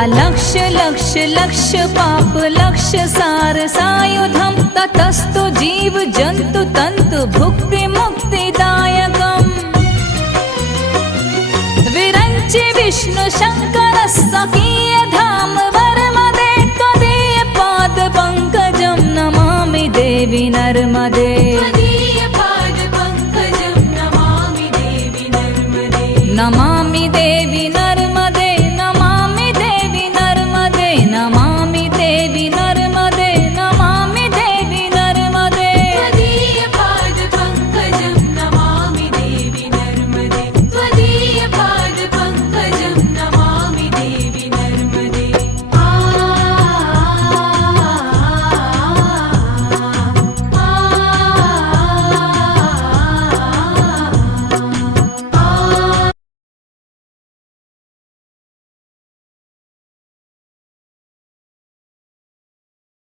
अलक्ष लक्ष लक्ष पाप लक्ष सार सायुधम ततस्तु जीव जंतु तंतु भुक्ति मुक्तिदायकम् विरंचि विष्णु शंकर स्वकीय धाम वर्मदे त्वदीय पाद पंकजं नमामि देवी नर्मदे नमामि देवी नर्मदे।